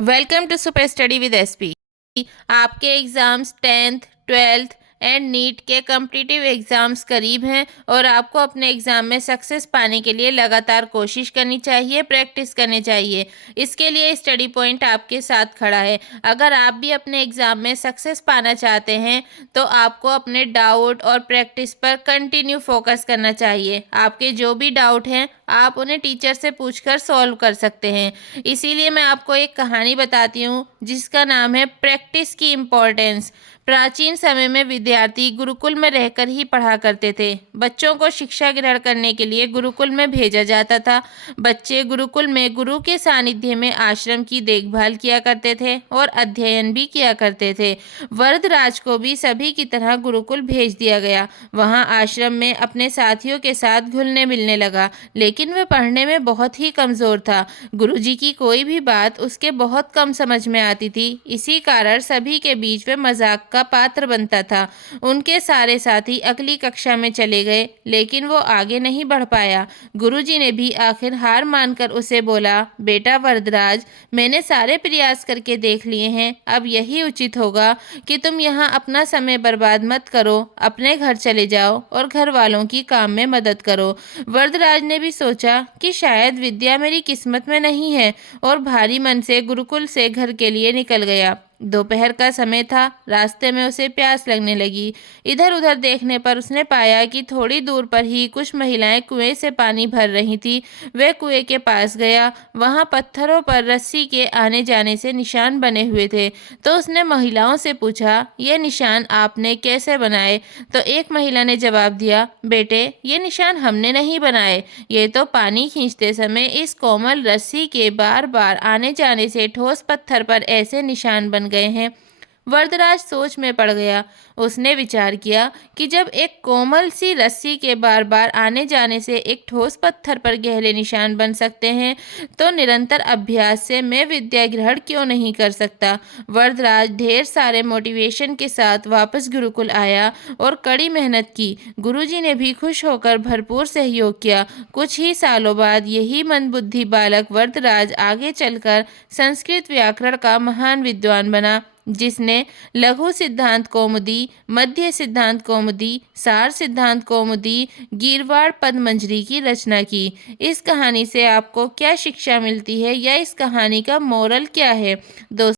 Welcome to super study with SP. आपके exams 10th, 12th and NEET के competitive exams करीब हैं और आपको अपने एग्ज़ाम में सक्सेस पाने के लिए लगातार कोशिश करनी चाहिए, प्रैक्टिस करनी चाहिए। इसके लिए स्टडी पॉइंट आपके साथ खड़ा है। अगर आप भी अपने एग्ज़ाम में सक्सेस पाना चाहते हैं तो आपको अपने डाउट और प्रैक्टिस पर कंटिन्यू फोकस करना चाहिए। आपके जो भी डाउट हैं आप उन्हें टीचर से पूछकर सॉल्व कर सकते हैं। इसीलिए मैं आपको एक कहानी बताती हूँ जिसका नाम है प्रैक्टिस की इम्पोर्टेंस। प्राचीन समय में विद्यार्थी गुरुकुल में रहकर ही पढ़ा करते थे। बच्चों को शिक्षा ग्रहण करने के लिए गुरुकुल में भेजा जाता था। बच्चे गुरुकुल में गुरु के सानिध्य में आश्रम की देखभाल किया करते थे और अध्ययन भी किया करते थे। वरदराज को भी सभी की तरह गुरुकुल भेज दिया गया। वहाँ आश्रम में अपने साथियों के साथ घुलने मिलने लगा, लेकिन वह पढ़ने में बहुत ही कमज़ोर था। गुरुजी की कोई भी बात उसके बहुत कम समझ में आती थी। इसी कारण सभी के बीच वह मजाक का पात्र बनता था। उनके सारे साथी अगली कक्षा में चले गए, लेकिन वो आगे नहीं बढ़ पाया। गुरुजी ने भी आखिर हार मानकर उसे बोला, बेटा वरदराज, मैंने सारे प्रयास करके देख लिए हैं। अब यही उचित होगा कि तुम यहाँ अपना समय बर्बाद मत करो, अपने घर चले जाओ और घर वालों की काम में मदद करो। वरदराज ने भी सोचा कि शायद विद्या मेरी किस्मत में नहीं है और भारी मन से गुरुकुल से घर के लिए निकल गया। दोपहर का समय था। रास्ते में उसे प्यास लगने लगी। इधर उधर देखने पर उसने पाया कि थोड़ी दूर पर ही कुछ महिलाएं कुएं से पानी भर रही थी। वह कुएं के पास गया। वहां पत्थरों पर रस्सी के आने जाने से निशान बने हुए थे। तो उसने महिलाओं से पूछा, ये निशान आपने कैसे बनाए? तो एक महिला ने जवाब दिया, बेटे, ये निशान हमने नहीं बनाए। ये तो पानी खींचते समय इस कोमल रस्सी के बार बार आने जाने से ठोस पत्थर पर ऐसे निशान बन गए हैं। वरदराज सोच में पड़ गया। उसने विचार किया कि जब एक कोमल सी रस्सी के बार बार आने जाने से एक ठोस पत्थर पर गहरे निशान बन सकते हैं, तो निरंतर अभ्यास से मैं विद्या ग्रहण क्यों नहीं कर सकता। वरदराज ढेर सारे मोटिवेशन के साथ वापस गुरुकुल आया और कड़ी मेहनत की। गुरुजी ने भी खुश होकर भरपूर सहयोग किया। कुछ ही सालों बाद यही मंदबुद्धि बालक वरदराज आगे चलकर संस्कृत व्याकरण का महान विद्वान बना, जिसने लघु सिद्धांत कौमुदी, मध्य सिद्धांत कौमुदी, सार सिद्धांत कौमुदी, गीरवाड़ पदमंजरी की रचना की। इस कहानी से आपको क्या शिक्षा मिलती है या इस कहानी का मोरल क्या है दोस्तों?